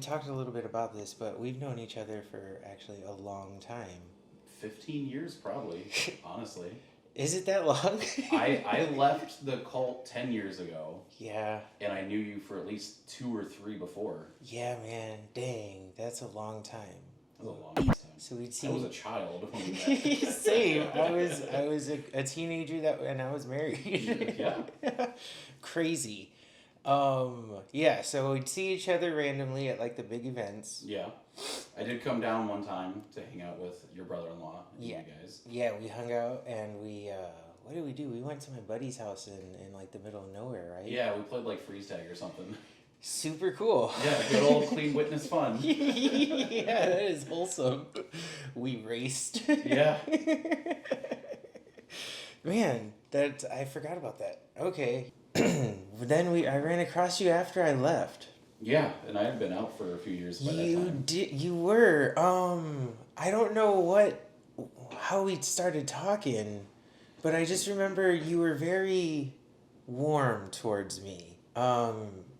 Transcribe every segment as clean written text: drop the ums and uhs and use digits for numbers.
talked a little bit about this, but we've known each other for actually a long time. 15 years, probably, honestly. Is it that long? I left the cult 10 years ago. Yeah. And I knew you for at least 2 or 3 before. Yeah, man. Dang, that's a long time. That was a long time. So we'd see. I was a child when we met. Same. I was a teenager and I was married. Yeah. Crazy. Yeah, so we'd see each other randomly at like the big events. Yeah. I did come down one time to hang out with your brother-in-law and you guys. Yeah, we hung out and we what did we do? We went to my buddy's house in like the middle of nowhere, right? Yeah, we played like freeze tag or something. Super cool. Yeah, good old clean witness fun. Yeah, that is wholesome. We raced. Yeah. Man, I forgot about that. Okay. Then I ran across you after I left. Yeah, and I had been out for a few years by that time. You were. I don't know how we started talking, but I just remember you were very warm towards me.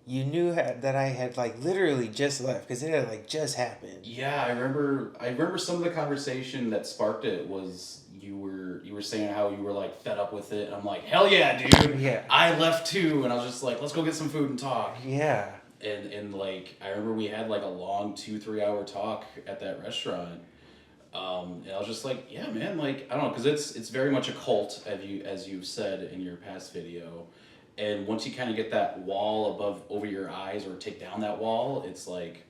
You knew that I had like literally just left because it had like just happened. Yeah, I remember some of the conversation that sparked it was you were saying how you were like fed up with it, and I'm like, hell yeah, dude. Yeah. I left too, and I was just like, let's go get some food and talk. Yeah. And like I remember we had like a long 2-3 hour talk at that restaurant. And I was just like, yeah, man, like I don't know, because it's very much a cult, as you've said in your past video. And once you kind of get that wall over your eyes or take down that wall, it's like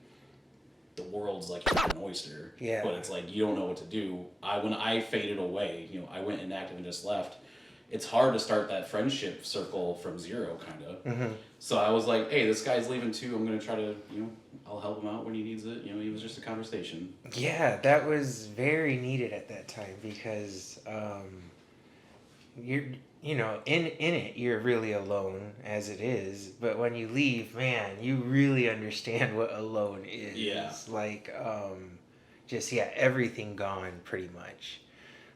the world's like an oyster. Yeah. But it's like you don't know what to do. When I faded away, I went inactive and just left. It's hard to start that friendship circle from zero, kind of. Mm-hmm. So I was like, hey, this guy's leaving too. I'm gonna try to, I'll help him out when he needs it. It was just a conversation. Yeah, that was very needed at that time because you're in it you're really alone as it is, but when you leave, man, you really understand what alone is. Yeah. Like everything gone pretty much.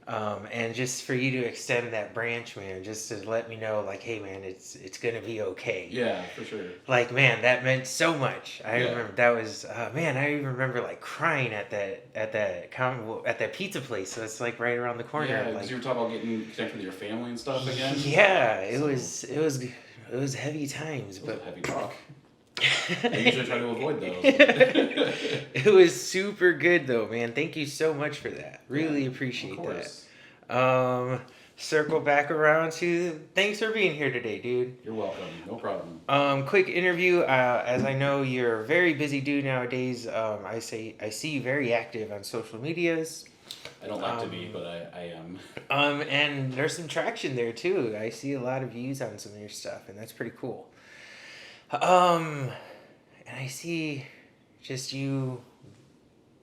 And just for you to extend that branch, man, just to let me know, like, hey, man, it's gonna be okay. Yeah, for sure. Like, man, that meant so much. I remember that was, man, I even remember like crying at that pizza place. So it's like right around the corner. Yeah, because like, you were talking about getting connected with your family and stuff again. Yeah, it was heavy times, but heavy talk. I usually try to avoid those. It was super good though, man. Thank you so much for that. Really appreciate that. Circle back around to thanks for being here today, dude. You're welcome. No problem. Quick interview. As I know you're a very busy dude nowadays. I see you very active on social medias. I don't like to be, but I am. And there's some traction there too. I see a lot of views on some of your stuff, and that's pretty cool. And I see just you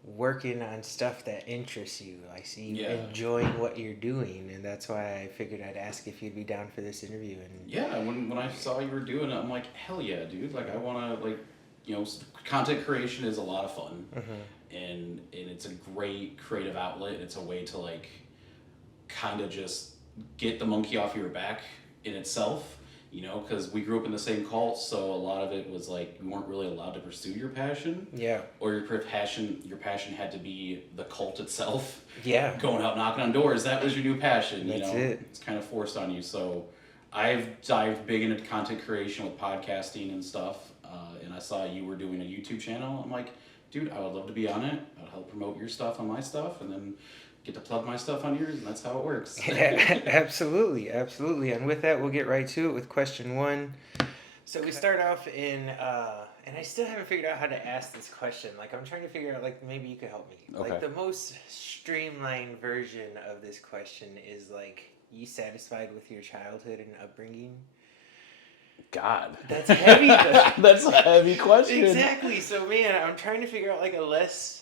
working on stuff that interests you. I see you enjoying what you're doing, and that's why I figured I'd ask if you'd be down for this interview. And yeah, when I saw you were doing it, I'm like, hell yeah, dude! Like I want to content creation is a lot of fun, and it's a great creative outlet. It's a way to like kind of just get the monkey off your back in itself. Because we grew up in the same cult, so a lot of it was like you weren't really allowed to pursue your passion. Yeah. Or your passion had to be the cult itself. Yeah. Going out knocking on doors, that was your new passion. That's it. It's kind of forced on you. So I've dived big into content creation with podcasting and stuff, and I saw you were doing a YouTube channel. I'm like, dude, I would love to be on it. I'd help promote your stuff on my stuff, and then get to plug my stuff on yours, and that's how it works. Absolutely. And with that, we'll get right to it with question 1. So we start off in, and I still haven't figured out how to ask this question. Like, I'm trying to figure out, like, maybe you could help me. Okay. Like, the most streamlined version of this question is, like, you satisfied with your childhood and upbringing? God. That's heavy. That's a heavy question. Exactly. So, man, I'm trying to figure out, like, a less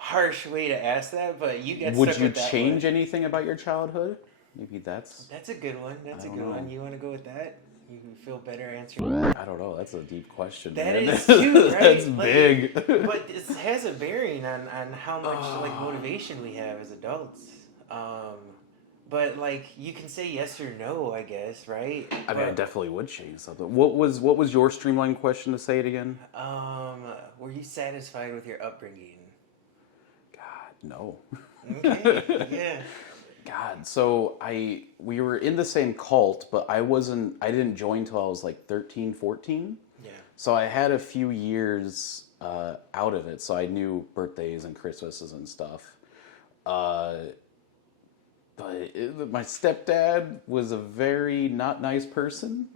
harsh way to ask that, but you get Would stuck you with that change one. anything about your childhood? Maybe that's a good one. That's a good one. You want to go with that? You can feel better answering. I don't know. That's a deep question. That man. is too, right? That's like, big. But it has a bearing on how much like motivation we have as adults. But like you can say yes or no, I guess, right? I mean, I But definitely would change something. What was your streamlined question to say it again? were you satisfied with your upbringing? God, no. Okay, yeah. God, so we were in the same cult, but I didn't join till I was like 13, 14. Yeah. So I had a few years out of it, so I knew birthdays and Christmases and stuff. Uh, my stepdad was a very not nice person.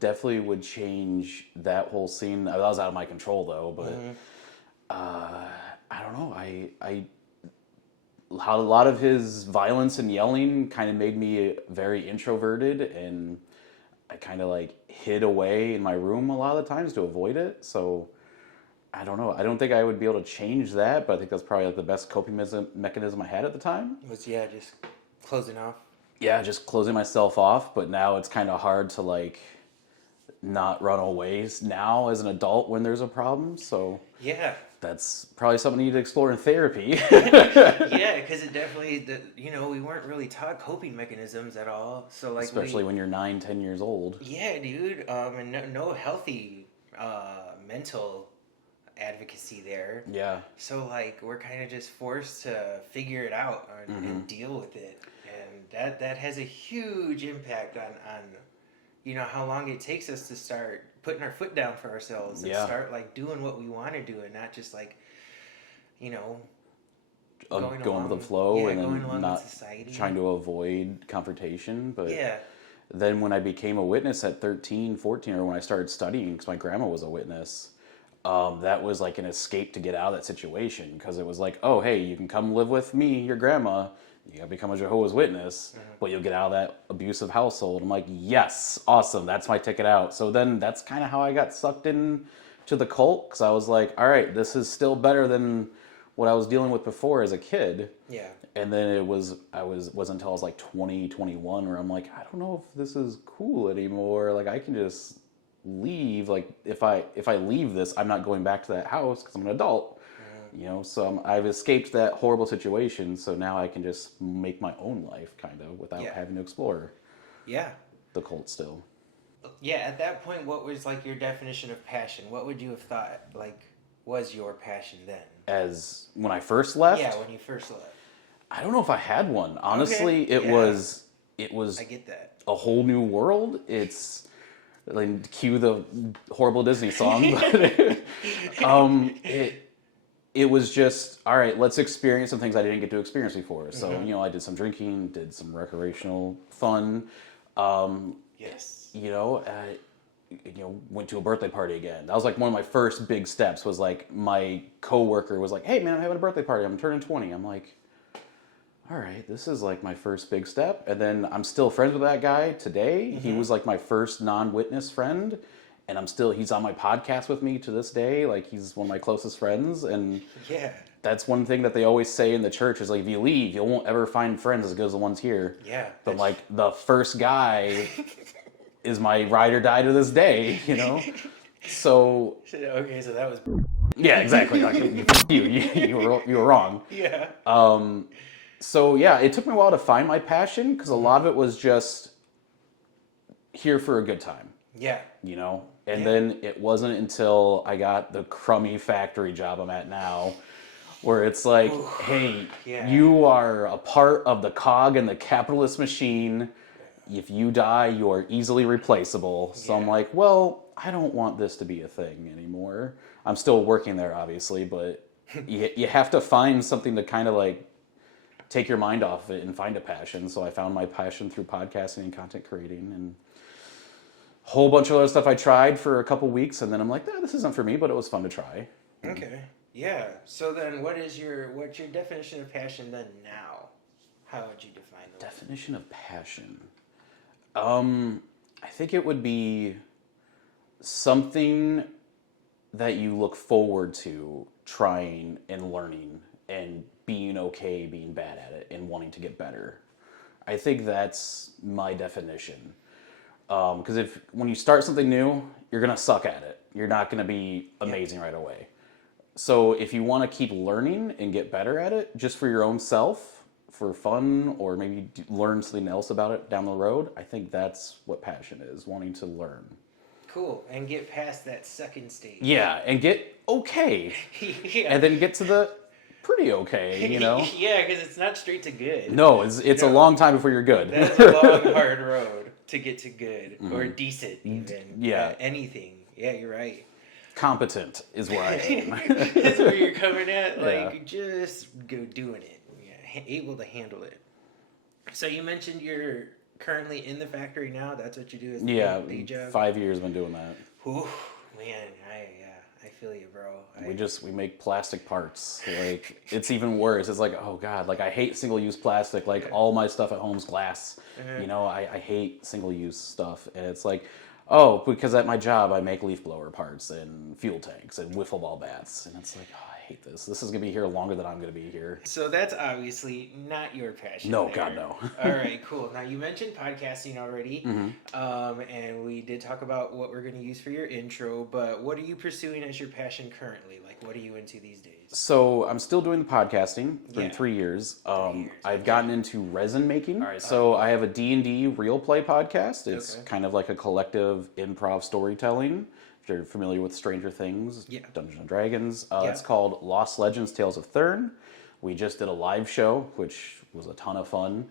Definitely would change that whole scene. That was out of my control though, but I don't know. I how a lot of his violence and yelling kind of made me very introverted, and I kind of like hid away in my room a lot of the times to avoid it. So I don't know. I don't think I would be able to change that, but I think that's probably like the best coping mechanism I had at the time. Was yeah, just closing off. Yeah, just closing myself off. But now it's kind of hard to like not run away now as an adult when there's a problem. So Yeah. that's probably something I need to explore in therapy. Yeah, because it definitely, we weren't really taught coping mechanisms at all. So like, Especially when you're 9, 10 years old. yeah, dude, and no healthy mental advocacy there. Yeah. So like, we're kind of just forced to figure it out and deal with it, and that has a huge impact on how long it takes us to start putting our foot down for ourselves and Yeah. start like doing what we want to do and not just like, you know, Going with the flow and going then along not with society. trying to avoid confrontation. But Yeah. then when I became a witness at 13, 14, or when I started studying, because my grandma was a witness, that was like an escape to get out of that situation. Because it was like, oh, hey, you can come live with me, your grandma. You gotta become a Jehovah's Witness, but you'll get out of that abusive household. I'm like, yes, awesome, that's my ticket out. So then that's kind of how I got sucked in to the cult, because I was like, all right, this is still better than what I was dealing with before as a kid. Yeah. And then it was until I was like 20, 21 where I'm like, I don't know if this is cool anymore. Like I can just leave. Like if I leave this, I'm not going back to that house because I'm an adult. So I've escaped that horrible situation. So now I can just make my own life kind of without having to explore Yeah. the cult still. Yeah, at that point, what was like your definition of passion? What would you have thought like was your passion then? As when I first left, Yeah, when you first left. I don't know if I had one. Honestly, Okay, it yeah. was I get that. a whole new world. It's like cue the horrible Disney song, but it was just all right. Let's experience some things I didn't get to experience before. So I did some drinking, did some recreational fun. Yes. Went to a birthday party again. That was like one of my first big steps. Was like my coworker was like, "Hey man, I'm having a birthday party. I'm turning 20." I'm like, all right, this is like my first big step. And then I'm still friends with that guy today. He was like my first non-witness friend. And he's on my podcast with me to this day. Like he's one of my closest friends. And Yeah. that's one thing that they always say in the church is like, if you leave, you won't ever find friends as good as the ones here. Yeah. But like the first guy is my ride or die to this day, So Okay, so that was. yeah, exactly. Like you were wrong. Yeah. So yeah, it took me a while to find my passion because a lot of it was just here for a good time, Yeah. And then it wasn't until I got the crummy factory job I'm at now, where it's like, hey, you are a part of the cog in the capitalist machine. If you die, you are easily replaceable. So I'm like, well, I don't want this to be a thing anymore. I'm still working there, obviously, but you have to find something to kind of like take your mind off of it and find a passion. So I found my passion through podcasting and content creating and a whole bunch of other stuff I tried for a couple weeks. And then I'm like, this isn't for me, but it was fun to try. Okay. Yeah. So then what's your definition of passion then now? How would you define those? Definition of passion. I think it would be something that you look forward to trying and learning and being okay being bad at it and wanting to get better. I think that's my definition. Because when you start something new, you're going to suck at it. You're not going to be amazing right away. So if you want to keep learning and get better at it, just for your own self, for fun or maybe learn something else about it down the road, I think that's what passion is, wanting to learn. Cool, and get past that second stage. Yeah, and get okay. Yeah. And then get to the pretty okay, you know? Yeah, because it's not straight to good. No, it's a long time before you're good. That's a long, hard road to get to good, or decent even. Yeah. Anything. Yeah, you're right. Competent is where I am. That's where you're coming at, like, just go doing it. Yeah, able to handle it. So you mentioned you're currently in the factory now. That's what you do as day job? 5 years been doing that. Ooh, man, I feel you, bro. We make plastic parts. Like, it's even worse. It's like, oh god, like I hate single-use plastic. Like all my stuff at home's glass. You know, I hate single-use stuff, and it's like, oh, because at my job I make leaf blower parts and fuel tanks and wiffle ball bats, and it's like, oh, I hate this. This is gonna be here longer than I'm gonna be here. So that's obviously not your passion. No, there. God, no. All right, cool. Now you mentioned podcasting already, and we did talk about what we're gonna use for your intro. But what are you pursuing as your passion currently? Like, what are you into these days? So I'm still doing the podcasting. It's been 3 years. I've gotten into resin making. All right, so I have a D&D real play podcast. It's kind of like a collective improv storytelling. If you're familiar with Stranger Things, Dungeons and Dragons, it's called Lost Legends: Tales of Thurn. We just did a live show, which was a ton of fun.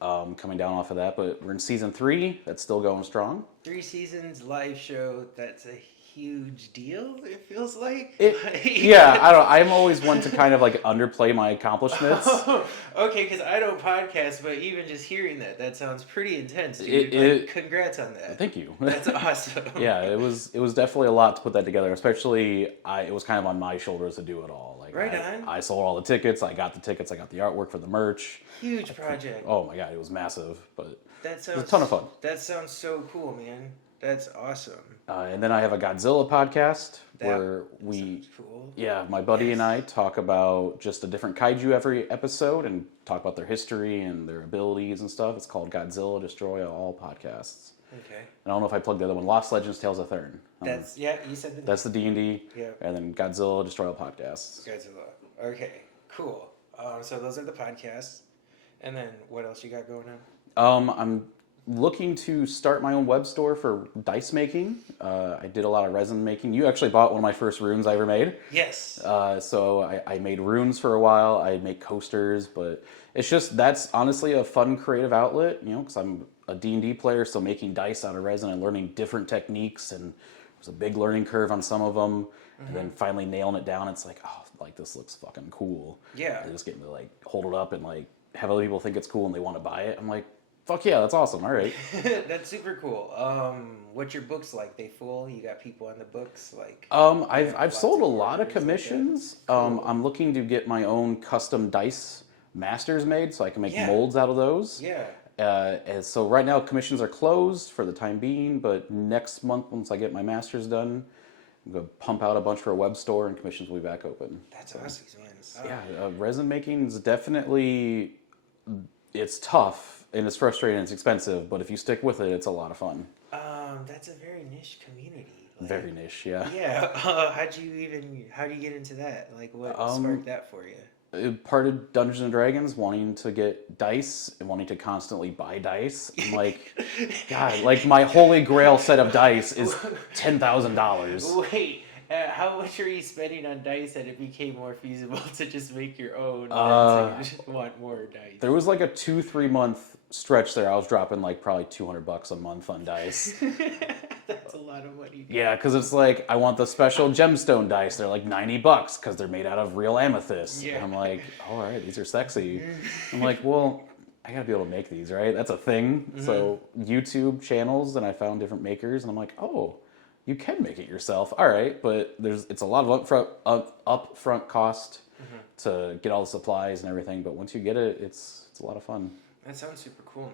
Coming down off of that, but we're in season 3. That's still going strong. 3 seasons, live show. That's a huge deal, it feels like. Yeah, I don't. I'm always one to kind of like underplay my accomplishments. Okay, because I don't podcast, but even just hearing that sounds pretty intense, dude. Congrats on that. Thank you. That's awesome. Yeah, it was definitely a lot to put that together. Especially, it was kind of on my shoulders to do it all. Like, I sold all the tickets. I got the tickets. I got the artwork for the merch. Huge project. Oh my god, it was massive, but it was a ton of fun. That sounds so cool, man. That's awesome. And then I have a Godzilla podcast where my buddy and I talk about just a different kaiju every episode and talk about their history and their abilities and stuff. It's called Godzilla Destroy All Podcasts. Okay. And I don't know if I plugged the other one. Lost Legends: Tales of Thurn. You said that. That's the D&D. Yeah. And then Godzilla Destroy All Podcasts. Godzilla. Okay. Cool. So those are the podcasts. And then what else you got going on? I'm looking to start my own web store for dice making. I did a lot of resin making. You actually bought one of my first runes I ever made. Yes. So I made runes for a while. I make coasters, but it's just, that's honestly a fun creative outlet, you know, because I'm a D&D player, so making dice out of resin and learning different techniques, and there's a big learning curve on some of them, and then finally nailing it down, it's like, oh, like this looks fucking cool. Yeah. And just getting to like hold it up and like have other people think it's cool and they want to buy it. I'm like, fuck yeah, that's awesome. All right. That's super cool. What's your books like? They full? You got people on the books? Like, I've sold a lot of commissions. Like cool. I'm looking to get my own custom dice masters made so I can make molds out of those. Yeah. And so right now commissions are closed for the time being, but next month once I get my masters done, I'm gonna pump out a bunch for a web store and commissions will be back open. That's awesome, man. Yeah, resin making is definitely, it's tough. And it's frustrating and it's expensive, but if you stick with it, it's a lot of fun. That's a very niche community. Like, very niche, yeah. Yeah. How do you get into that? Like, what sparked that for you? Part of Dungeons and Dragons, wanting to get dice and wanting to constantly buy dice. I'm like, God, like my holy grail set of dice is $10,000. Wait. How much are you spending on dice that it became more feasible to just make your own than to just want more dice? There was like a 2-3 month stretch there. I was dropping like probably $200 a month on dice. That's a lot of money. Yeah, because it's like, I want the special gemstone dice. They're like $90 because they're made out of real amethyst. Yeah. And I'm like, all right, these are sexy. I'm like, well, I gotta be able to make these, right? That's a thing. So YouTube channels, and I found different makers, and I'm like, oh, you can make it yourself, all right, but it's a lot of upfront cost to get all the supplies and everything. But once you get it, it's a lot of fun. That sounds super cool, man.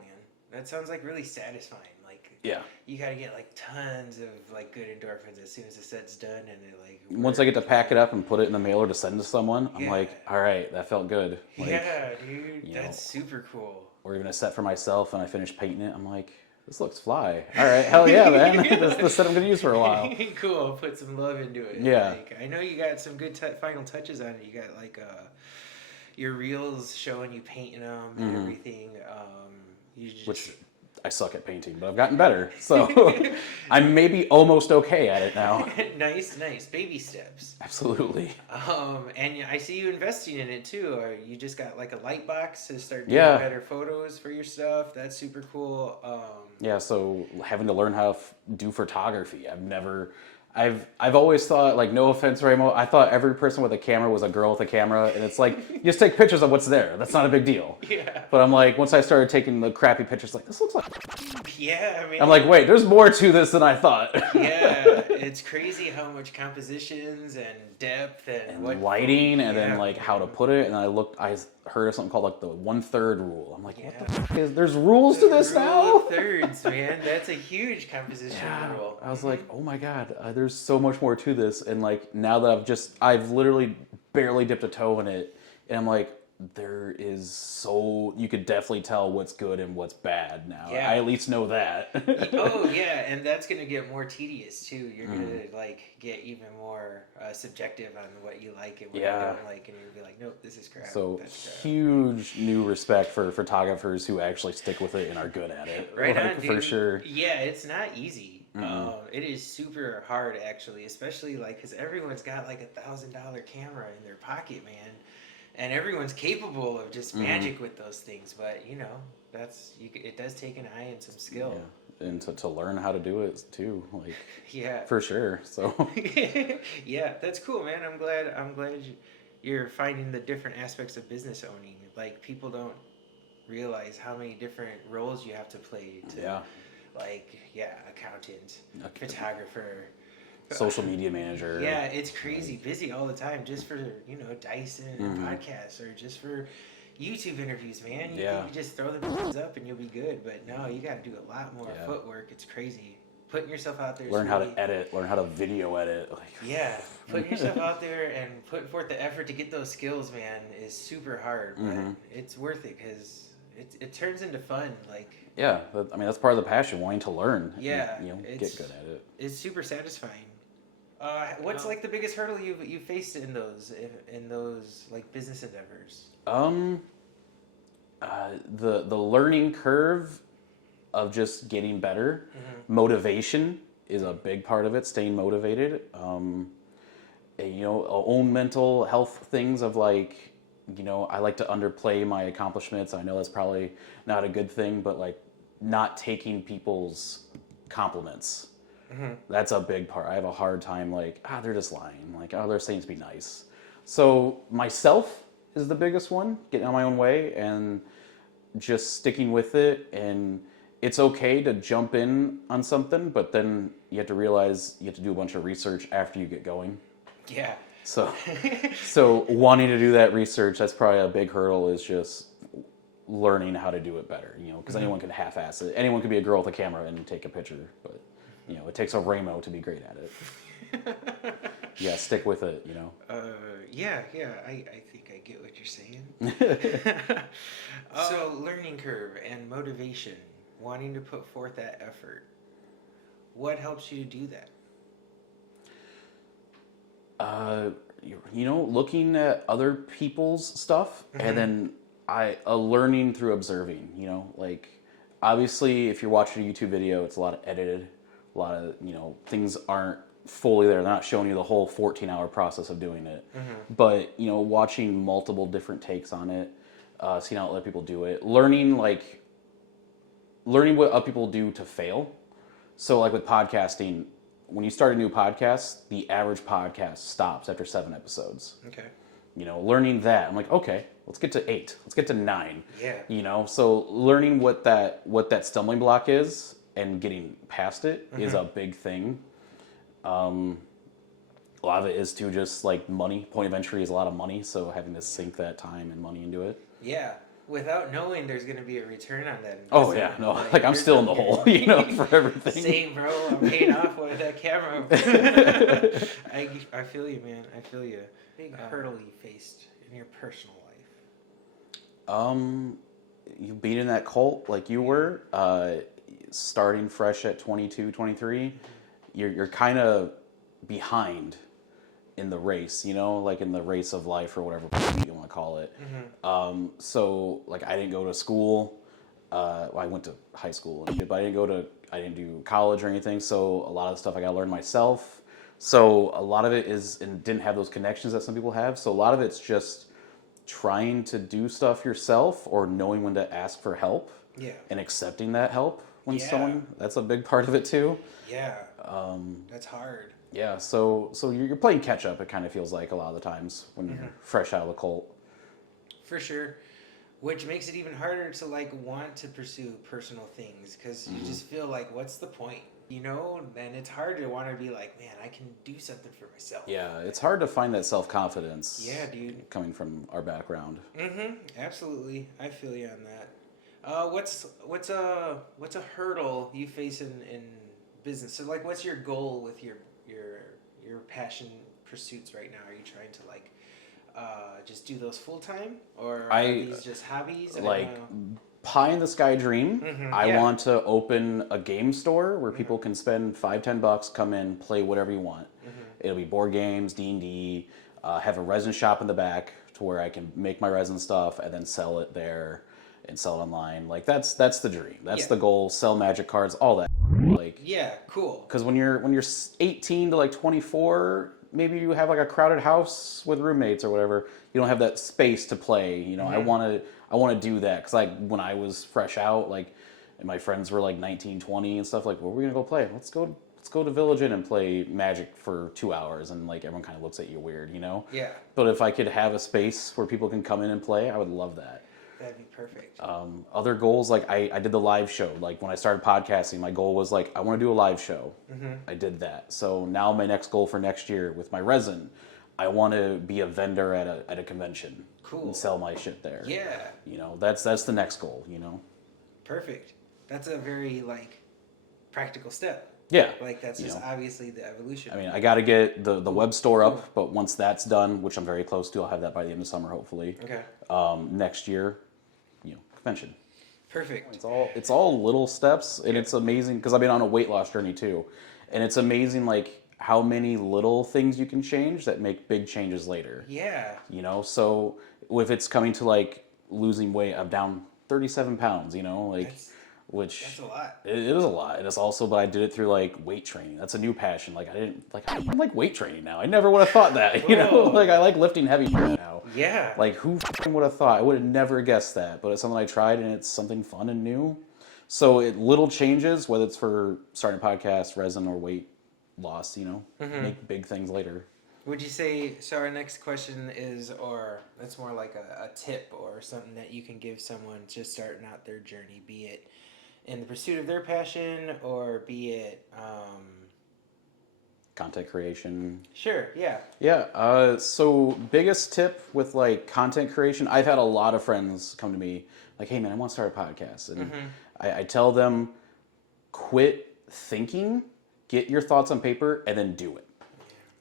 That sounds like really satisfying. Like, yeah, you gotta get like tons of like good endorphins as soon as the set's done, and it like once I get to pack it up and put it in the mailer to send to someone, I'm like, all right, that felt good. Like, yeah, dude, that's super cool. Or even a set for myself, and I finish painting it, I'm like, this looks fly. All right, hell yeah, man. That's the set I'm going to use for a while. Cool, put some love into it. Yeah. Like, I know you got some good final touches on it. You got like your reels showing you painting them and everything. You just Which I suck at painting, but I've gotten better. So I'm maybe almost okay at it now. nice, baby steps. Absolutely. And I see you investing in it too. You just got like a light box to start doing better photos for your stuff. That's super cool. Yeah, so having to learn how to do photography. I've always thought, like, no offense, Ramo, I thought every person with a camera was a girl with a camera, and it's like, you just take pictures of what's there. That's not a big deal. Yeah. But I'm like, once I started taking the crappy pictures, like, this looks like... Yeah, I mean... I'm like, wait, there's more to this than I thought. Yeah, it's crazy how much compositions and depth and what... lighting, and then, like, how to put it, and I heard of something called, like, the 1/3 rule. I'm like, what the fuck is... There's rules to this now? Rule of thirds, man. That's a huge composition rule. I was like, oh my god, there's so much more to this, and like now that I've literally barely dipped a toe in it, and I'm like, you could definitely tell what's good and what's bad now. Yeah. I at least know that. Oh yeah, and that's gonna get more tedious too. You're gonna like get even more subjective on what you like and what you don't like, and you'll be like, nope, this is crap. So that's crap. huge new respect for photographers who actually stick with it and are good at it. Right like, on, dude. for sure. Yeah, it's not easy. It is super hard actually, especially like because everyone's got like $1,000 camera in their pocket, man. And everyone's capable of just magic with those things, but you know, it does take an eye and some skill. Yeah. And to learn how to do it too, like yeah, for sure. So yeah, that's cool, man. I'm glad you're finding the different aspects of business owning. Like people don't realize how many different roles you have to play. Accountant, photographer. Social media manager. Yeah, it's crazy busy all the time just for, Dyson and podcasts or just for YouTube interviews, man. You can just throw them up and you'll be good. But no, you got to do a lot more footwork. It's crazy. Putting yourself out there. Learn how to edit. Learn how to video edit. Yeah, putting yourself out there and putting forth the effort to get those skills, man, is super hard. But it's worth it because it turns into fun. Like. Yeah, I mean that's part of the passion, wanting to learn. Yeah, and, get good at it. It's super satisfying. What's like the biggest hurdle you faced in those like business endeavors? The learning curve of just getting better. Motivation is a big part of it. Staying motivated. Own mental health things of like, I like to underplay my accomplishments. I know that's probably not a good thing, but like not taking people's compliments. That's a big part. I have a hard time like, they're just lying. Like, they're saying to be nice. So myself is the biggest one, getting out of my own way and just sticking with it. And it's okay to jump in on something, but then you have to realize you have to do a bunch of research after you get going. Yeah. So wanting to do that research, that's probably a big hurdle, is just learning how to do it better, because anyone can half-ass it. Anyone can be a girl with a camera and take a picture, but it takes a Ramo to be great at it. Yeah, stick with it, Yeah, I think I get what you're saying. So learning curve and motivation, wanting to put forth that effort. What helps you do that? Looking at other people's stuff, and then learning through observing, like obviously if you're watching a YouTube video, it's a lot of edited, a lot of, things aren't fully there. They're not showing you the whole 14-hour process of doing it. But, watching multiple different takes on it, seeing how other people do it, learning what other people do to fail. So like with podcasting, when you start a new podcast, the average podcast stops after 7 episodes. Okay. Learning that, I'm like, okay, let's get to 8. Let's get to 9. Yeah. So learning what that stumbling block is and getting past it is a big thing. A lot of it is too just like money. Point of entry is a lot of money, so having to sink that time and money into it. Yeah. Without knowing there's going to be a return on that investment. Oh yeah, no, like I'm still in the hole, for everything. Same, bro. I'm paying off with that camera. I feel you, man. I feel you. Big hurdle you faced in your personal life. You being in that cult like you were, starting fresh at 22, 23, you're kind of behind in the race, like in the race of life or whatever you want to call it. So like I didn't go to school. Well, I went to high school, but I didn't do college or anything. So a lot of the stuff I got to learn myself. So a lot of it and didn't have those connections that some people have. So a lot of it's just trying to do stuff yourself or knowing when to ask for help. Yeah. And accepting that help when that's a big part of it too. Yeah. That's hard. Yeah. So you're playing catch up. It kind of feels like a lot of the times when you're fresh out of the cult. For sure. Which makes it even harder to like want to pursue personal things because you just feel like, what's the point? And it's hard to want to be like, man, I can do something for myself. Yeah, it's hard to find that self-confidence. Yeah, dude. Coming from our background. Absolutely. I feel you on that. What's a hurdle you face in business? So like, what's your goal with your passion pursuits right now? Are you trying to like just do those full time, or are these just hobbies? Pie in the sky dream. I want to open a game store where people can spend $5-10, come in, play whatever you want. It'll be board games, D&D. Have a resin shop in the back to where I can make my resin stuff and then sell it there and sell it online. Like that's the dream. That's the goal. Sell magic cards, all that. Like cool. Because when you're 18 to like 24. Maybe you have like a crowded house with roommates or whatever. You don't have that space to play. I want to do that because like when I was fresh out, like, and my friends were like 19, 20 and stuff. Like, where are we gonna go play? Let's go to Village Inn and play Magic for 2 hours, and like everyone kind of looks at you weird, Yeah. But if I could have a space where people can come in and play, I would love that. That'd be perfect. Other goals, like I did the live show. Like when I started podcasting, my goal was like, I want to do a live show. I did that. So now my next goal for next year with my resin, I want to be a vendor at a convention. Cool. And sell my shit there. Yeah. That's the next goal, Perfect. That's a very like practical step. Yeah. Like that's just obviously the evolution. I mean, I got to get the web store up, but once that's done, which I'm very close to, I'll have that by the end of summer, hopefully. Okay. Next year, convention. Perfect. It's all little steps, and it's amazing because I've been on a weight loss journey too, and it's amazing like how many little things you can change that make big changes later. Yeah. So if it's coming to like losing weight, I'm down 37 pounds. That's a lot. It is a lot, and it's also, but I did it through like weight training. That's a new passion. Like I like weight training now. I never would have thought that. Like I like lifting heavy now. Yeah. Like who would have thought? I would have never guessed that. But it's something I tried, and it's something fun and new. So little changes, whether it's for starting a podcast, resin, or weight loss, make big things later. Would you say, so our next question is, or that's more like a tip or something that you can give someone just starting out their journey, be it in the pursuit of their passion or be it content creation. Sure, yeah. Yeah, so biggest tip with like content creation, I've had a lot of friends come to me like, hey man, I want to start a podcast. And I tell them, quit thinking, get your thoughts on paper, and then do it.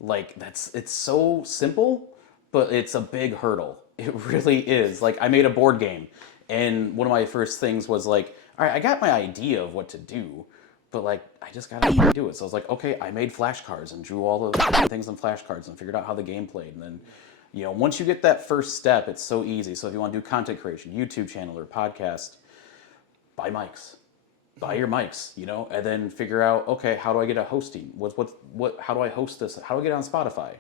Like it's so simple, but it's a big hurdle. It really is. Like I made a board game, and one of my first things was like, all right, I got my idea of what to do, but like I just gotta do it. So I was like, okay, I made flashcards and drew all the things on flashcards and figured out how the game played. And then, once you get that first step, it's so easy. So if you want to do content creation, YouTube channel or podcast, buy mics. Buy your mics, and then figure out, okay, how do I get a hosting? How do I host this? How do I get it on Spotify?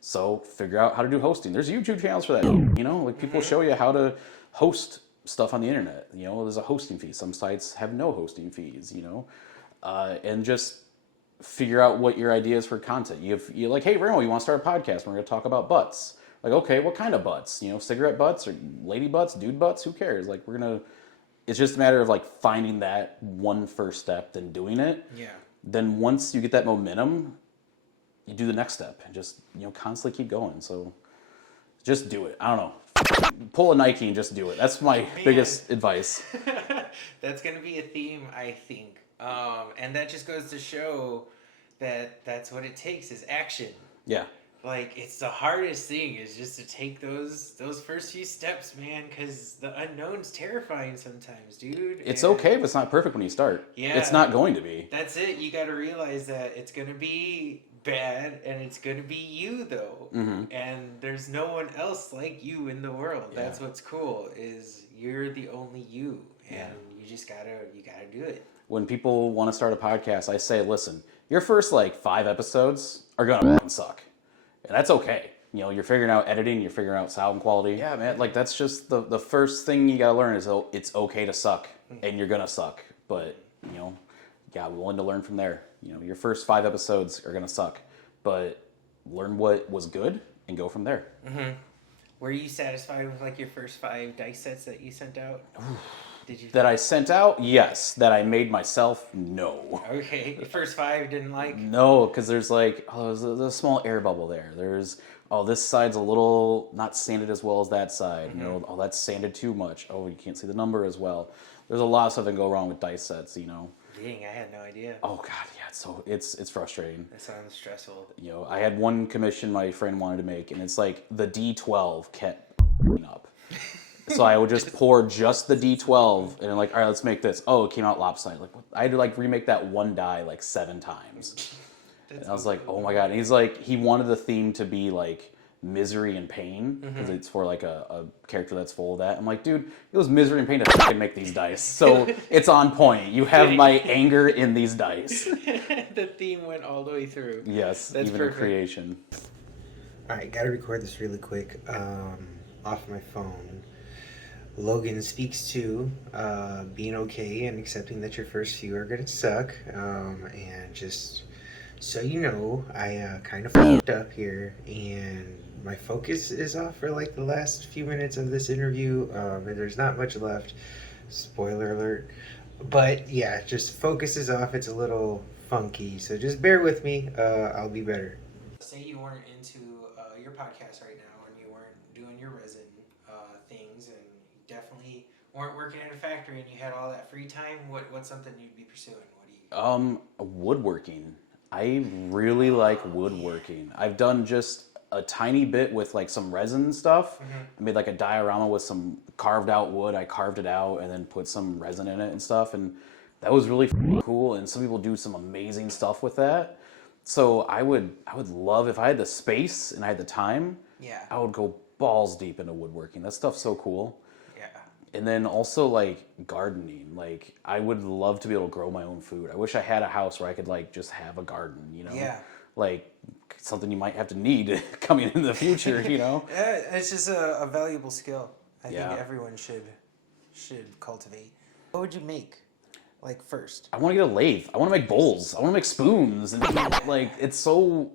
So figure out how to do hosting. There's YouTube channels for that, like people show you how to host stuff on the internet. There's a hosting fee. Some sites have no hosting fees, and just figure out what your idea is for content. You're like, hey, Ramo, you want to start a podcast? We're going to talk about butts. Like, okay, what kind of butts? Cigarette butts or lady butts, dude butts? Who cares? Like, it's just a matter of like finding that one first step, then doing it. Yeah. Then once you get that momentum, you do the next step and just, constantly keep going. So just do it. I don't know. Pull a Nike and just do it. That's my biggest advice. That's going to be a theme, I think. And that just goes to show that that's what it takes is action. Yeah. like it's the hardest thing is just to take those first few steps, man, because the unknown's terrifying sometimes, dude. It's And okay if it's not perfect when you start. yeah, It's not going to be. that's it. You got to realize that it's gonna be bad, and it's gonna be you though, and there's no one else like you in the world. Yeah. That's what's cool is you're the only you, and you just gotta do it. When people want to start a podcast, I say, listen, your first like 5 episodes are gonna fucking suck, and that's okay. You know, you're figuring out editing, you're figuring out sound quality. Yeah, man, like that's just the first thing you gotta learn is it's okay to suck, and you're gonna suck, but you know, yeah, willing to learn from there. You know, your first 5 episodes are gonna suck, but learn what was good and go from there. Were you satisfied with like your first 5 dice sets that you sent out? Did you? That I sent out, yes. That I made myself, no. Okay, the first 5 didn't like. No, because there's like, there's a small air bubble there. There's, this side's a little not sanded as well as that side. You know, that's sanded too much. Oh, you can't see the number as well. There's a lot of stuff that can go wrong with dice sets. You know. Dang, I had no idea. Oh God, yeah. It's frustrating. That sounds stressful. You know, I had one commission my friend wanted to make, and it's like the D12 kept up. So I would just pour just the D12, and I'm like, all right, let's make this. Oh, it came out lopsided. Like, I had to like remake that one die like 7 times. And I was like, oh my God. And he's like, he wanted the theme to be like misery and pain, because it's for like a character that's full of that. I'm like, dude, it was misery and pain to fucking make these dice. So it's on point. You have my anger in these dice. The theme went all the way through. Yes, That's even perfect. in creation. All right, gotta record this really quick off my phone. Logan speaks to being okay and accepting that your first few are gonna suck, and just so you know, I kind of fucked up here, and my focus is off for like the last few minutes of this interview, and there's not much left. Spoiler alert. But yeah, just focus is off. It's a little funky, so just bear with me. I'll be better. Say you weren't into your podcast right now, and you weren't doing your resin things, and you definitely weren't working at a factory, and you had all that free time. What's something you'd be pursuing? What do you? Woodworking. I really like woodworking. I've done just a tiny bit with like some resin stuff. I made like a diorama with some carved out wood. I carved it out and then put some resin in it and stuff, and that was really cool. And some people do some amazing stuff with that. So I would love, if I had the space and I had the time, I would go balls deep into woodworking. That stuff's so cool. And then also like gardening. Like I would love to be able to grow my own food. I wish I had a house where I could like just have a garden, you know? Like something you might have to need coming in the future, you know? Yeah, it's just a valuable skill. I think everyone should cultivate. What would you make? Like first? I want to get a lathe. I want to make bowls. I want to make spoons. And like it's so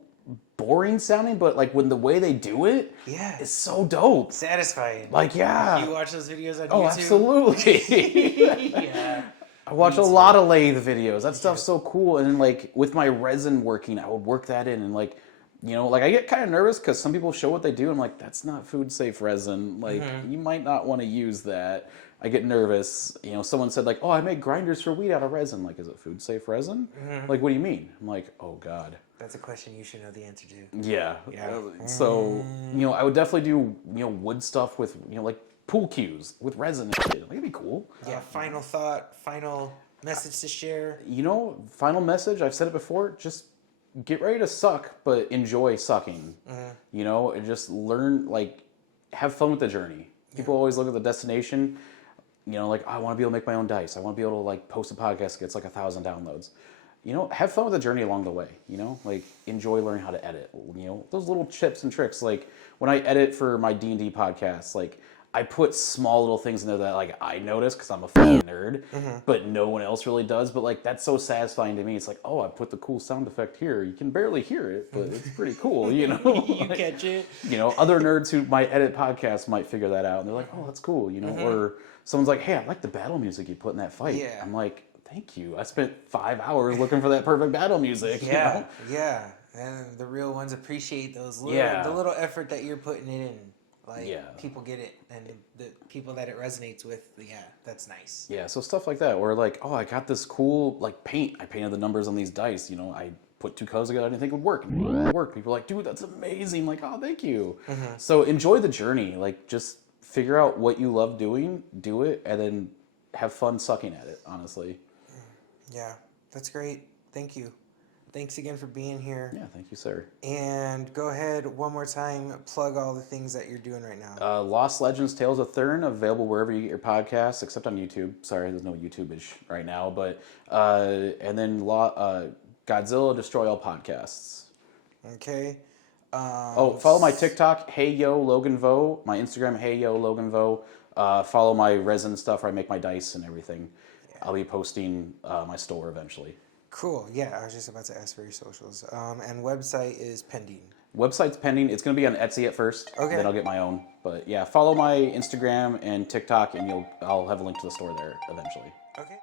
boring sounding, but like when the way they do it, it's so dope. Satisfying. Like You watch those videos on YouTube? Oh, absolutely. I watch a lot of lathe videos. That stuff's so cool. And then like with my resin working, I would work that in, and like, you know, like I get kind of nervous because some people show what they do. I'm like, that's not food safe resin. Like you might not want to use that. I get nervous. You know, someone said like, oh, I make grinders for wheat out of resin. Like, is it food safe resin? Like, what do you mean? I'm like, oh God. That's a question you should know the answer to. Yeah. So, you know, I would definitely do, you know, wood stuff with, you know, like pool cues with resin and shit. Like, it'd be cool. Yeah. Final thought, final message to share. You know, final message, I've said it before, just get ready to suck, but enjoy sucking. You know, and just learn, like, have fun with the journey. People always look at the destination, you know, like, oh, I want to be able to make my own dice. I want to be able to, like, post a podcast that gets, like, 1,000 downloads. You know, have fun with the journey along the way, you know? Like, enjoy learning how to edit, you know? Those little tips and tricks. Like, when I edit for my D&D podcast, like, I put small little things in there that, like, I notice because I'm a fucking nerd, but no one else really does. But, like, that's so satisfying to me. It's like, oh, I put the cool sound effect here. You can barely hear it, but it's pretty cool, you know? You catch it. You know, other nerds who might edit podcasts might figure that out. And they're like, oh, that's cool, you know? Or someone's like, hey, I like the battle music you put in that fight. Yeah. I'm like, thank you. I spent 5 hours looking for that perfect battle music. Yeah, you know? yeah. And the real ones appreciate those little, the little effort that you're putting it in. Like, people get it, and the people that it resonates with, that's nice. Yeah, so stuff like that, or like, oh, I got this cool, like, paint. I painted the numbers on these dice, you know, I put two colors together I didn't think would work. And it worked. People were like, dude, that's amazing. Like, oh, thank you. So enjoy the journey. Like, just figure out what you love doing, do it, and then have fun sucking at it, honestly. Yeah, that's great. Thank you. Thanks again for being here. Yeah, thank you, sir. And go ahead one more time, plug all the things that you're doing right now. Lost Legends Tales of Thurn, available wherever you get your podcasts, except on YouTube. Sorry, there's no YouTube-ish right now. But and then Godzilla Destroy All Podcasts. Okay. Follow my TikTok, Hey Yo Logan Vo. My Instagram, Hey Yo Logan Vo. Follow my resin stuff where I make my dice and everything. Yeah. I'll be posting my store eventually. Cool. Yeah, I was just about to ask for your socials. And website is pending. Website's pending. It's going to be on Etsy at first. Okay. Then I'll get my own. But yeah, follow my Instagram and TikTok, and I'll have a link to the store there eventually. Okay.